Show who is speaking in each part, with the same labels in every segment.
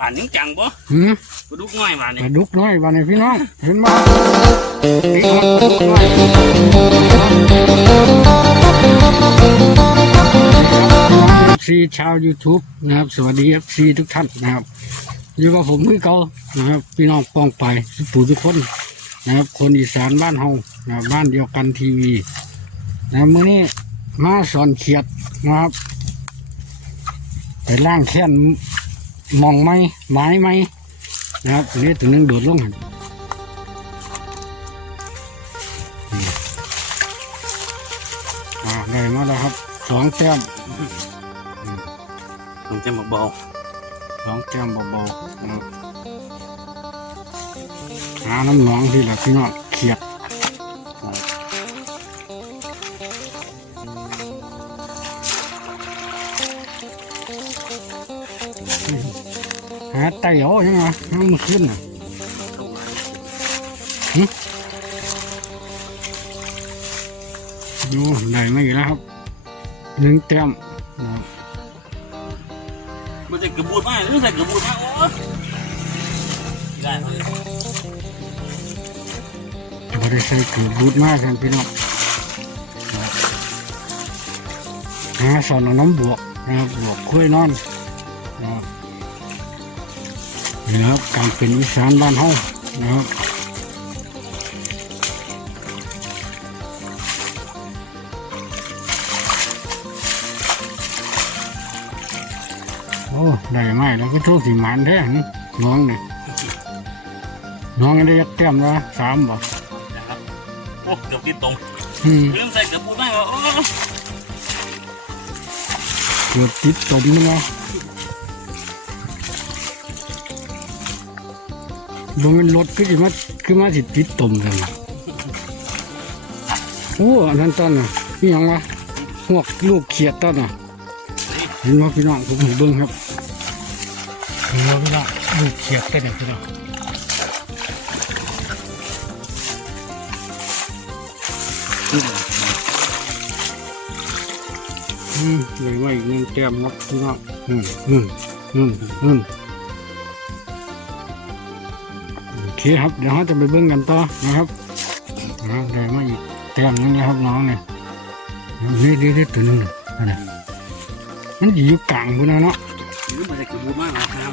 Speaker 1: ป่านนี้จังบ่
Speaker 2: หืม
Speaker 1: กระดูกง่อยป่าน
Speaker 2: ป
Speaker 1: นี้
Speaker 2: ลาดุกน้อยบ้านนี้พี่น้องเห็นบ่นี่ครับปลาดุกน้อยซีชาว YouTube นะครับ สวัสดี FC ทุกท่านนะครับอยู่กับผมคือเก่านะครับ พี่น้องป้องไปสุปู่ทุกคนนะครับ คนอีสานบ้านเฮานะครับบ้านเดียวกันทีวีนะครับมื้อนี้มาสอนเขียดนะครับไปล่างแค้นห มองไม้ไม้ไม้นะครับตัวนี้ตัวหนึงโดดลงหั่นนี่อ่าได้มาแล้วครับสองแต้ม
Speaker 1: มันจะมาเบา
Speaker 2: สองแก้มเบาๆนะครับหาน้ำหนองที่ละพี่น้องเขียด หาไต่เอาใช่ไหมหามันขึ้นน่ะดูได้มาอีกแล้วครับหนึ่งแต้มนะครับ
Speaker 1: มันจะกระบูดมากหรือใส่กระบูดมากโอ้ได้เลย
Speaker 2: บริษัทเกือบบูดมากกันพี่น้องหาสอนเอาน้ำบวกนะครับบวกคุ้ยนอนนะครับ นี่นะครับการเป็นอีสานบ้านเฮานะครับโอ้ได้ไหมแล้วก็โชคสีมันแท้หึน้องนี่น้องได้ยักแต้มแล้วสามบ่
Speaker 1: นะครับโอ้เกือบติดตรง
Speaker 2: อืม
Speaker 1: ลืมใส่กระบูดมากโอ้
Speaker 2: เกือบติดตมนี่นะ บ่แมันรถก็จะมาคือมาสิติดตมกันโอ้อันนั้นต้นน่ะนี่ยังวะพวกลูกเขียดต้นน่ะเห็นว่าพี่น้องผมเบิ่งครับเห็นว่าพี่น้องลูกเขียดต้นน่ะพี่น้องอืมเลยว่าอีกหนึ่งแต้มครับพี่น้องอืมอืมอืมอืม เคครับ เดี๋ยวเราจะไปเบิ่งกันต่อนะครับอ่าได้มาอีกแต้มหนึงนะครับน้องเนี่ยนี่นี่นี่ตัวนึงนะนั่นน่ะมันอยู่กลางพุ่นนะเนาะ
Speaker 1: ลืมมาใส่กระบูดมากนะครับ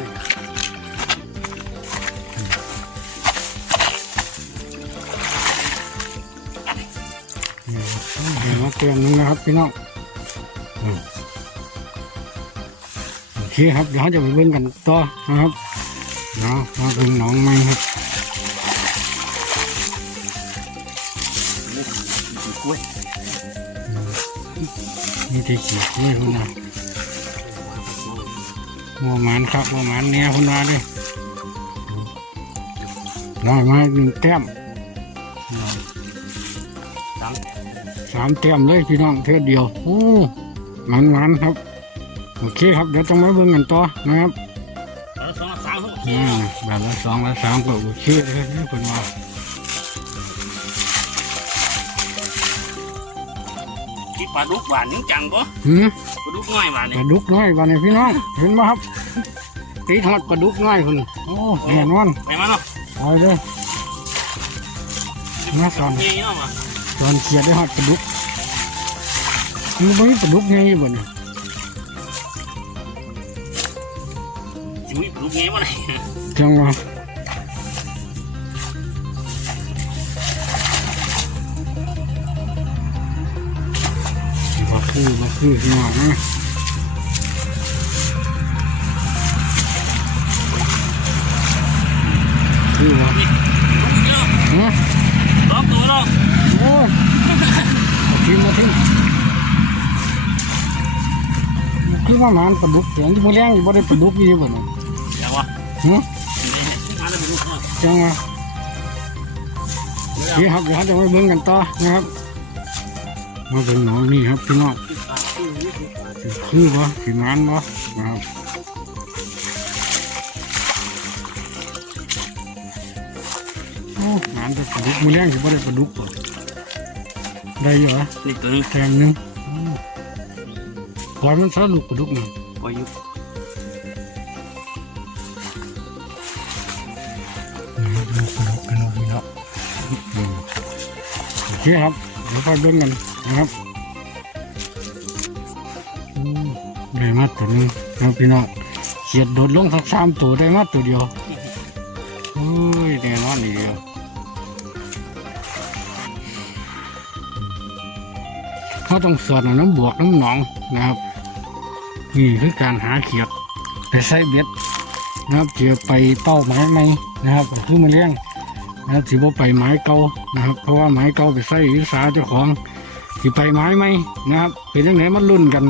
Speaker 2: นี่ครับได้มาแต้มนึงนะครับพี่น้องโอเคครับเดี๋ยวเราจะไปเบิ่งกันต่อนะครับเนาะมาเป็นน้องไม้ครับ
Speaker 1: กล้วย
Speaker 2: นี่ที่ขีดด้วยคุณนะหัวหมันครับหัวหมันเนี่ยคุณนาเลยได้มาหนึ่งแต้ม
Speaker 1: สาม
Speaker 2: สามแต้มเลยพี่น้องเท่าเดียวโอ้หมันมันๆครับ โอเคครับเดี๋ยวต้องมาเบิ่งกันต่อนะครับ
Speaker 1: แล้วสองสามโอเค
Speaker 2: อ่าแบบละสองละสามก็โอเคเลยนี่คุณว่า
Speaker 1: ปลาดุกหวานนี้จังบ่
Speaker 2: หืม
Speaker 1: ปลาดุกง่อยหวาน
Speaker 2: ป
Speaker 1: นี่
Speaker 2: ลาดุกน้อยวันนี้พี่น้อง เห็นไหมครับตีทอดปลาดุกน้อยคุณโอ้แน่นอน
Speaker 1: ไปมาเนาะ
Speaker 2: ไปเลย มาสอน
Speaker 1: เงี้ยเนาะมา
Speaker 2: ตอนเขียดได้หอดปลาดุกมันไม่มีปลาดุกไงบ่เนี่ย
Speaker 1: จิ๋วปลาดุกเงี้ยมาไหน
Speaker 2: จังหวะ มาคือมาคือหน่อยนะคือวะฮะ
Speaker 1: รอบตัวเนาะ
Speaker 2: โอ้ยกินมาทิ้งคือว่ามันปลาดุกเสียงที่มือแรงบ่ได้ปลาดุกยี่บ่เนี่ย
Speaker 1: อย่างวะ
Speaker 2: ฮะ
Speaker 1: มาแล้วปลาดุกเนาะ
Speaker 2: จังหวะนี่ครับเดี๋ยวเราจะไปเบิ่งกันต่อนะครับมาเป็นหนองนี่ครับพี่น้อง คือบ่ถึอนานบ่นะครับโอ้งานจะปลาดุกมือแรงสิบ่ได้ปลาดุกบ่ได้ป่เหรอ
Speaker 1: นี่ตัวนึง
Speaker 2: แทงนึงปล่อยมันซะลูกปลาดุกนี่
Speaker 1: ปล่อยยุกเนี่
Speaker 2: อครับเดี๋ยวไปเบิ่งกันนะครับ ได้มาตัวนึงนะครับพี่น้องเขียดโดดลงสักสามตัวได้มาตัวเดียวโอ้ยแน่นอนอีกเดียวเขาต้องสอดเอาน้ำบวกน้ำหนองนะครับนี่คือการหาเขียดแต่ใส่เบ็ดนะครับเจียไปเป้าหมายไหมนะครับคือมาเลี้ยงนะครับถือว่าไปไม้เก่านะครับ เพราะว่าไม้เก่าไปใส่วิสาเจ้าของสิไปไม้ไหมนะครับเป็นยังไงมันรุ่นกัน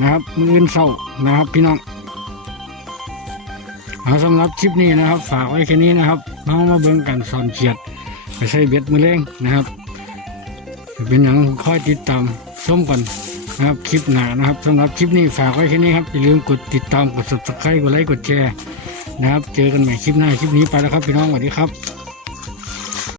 Speaker 2: นะครับมืออื่นเศร้านะครับพี่น้องเอาสำหรับคลิปนี้นะครับ ฝากไว้แค่นี้นะครับน้องมาเบิ่งกันสอนเฉียดไปใส่เบ็ดมือเล้งนะครับจะเป็นอย่างค่อยติดตามชมกันนะครับคลิปหน้านะครับสำหรับคลิปนี้ฝากไว้แค่นี้ครับอย่าลืมกดติดตามกด subscribe กดไลค์กดแชร์นะครับ เจอกันใหม่คลิปหน้าคลิปนี้ไปแล้วครับพี่น้องสวัสดีครับ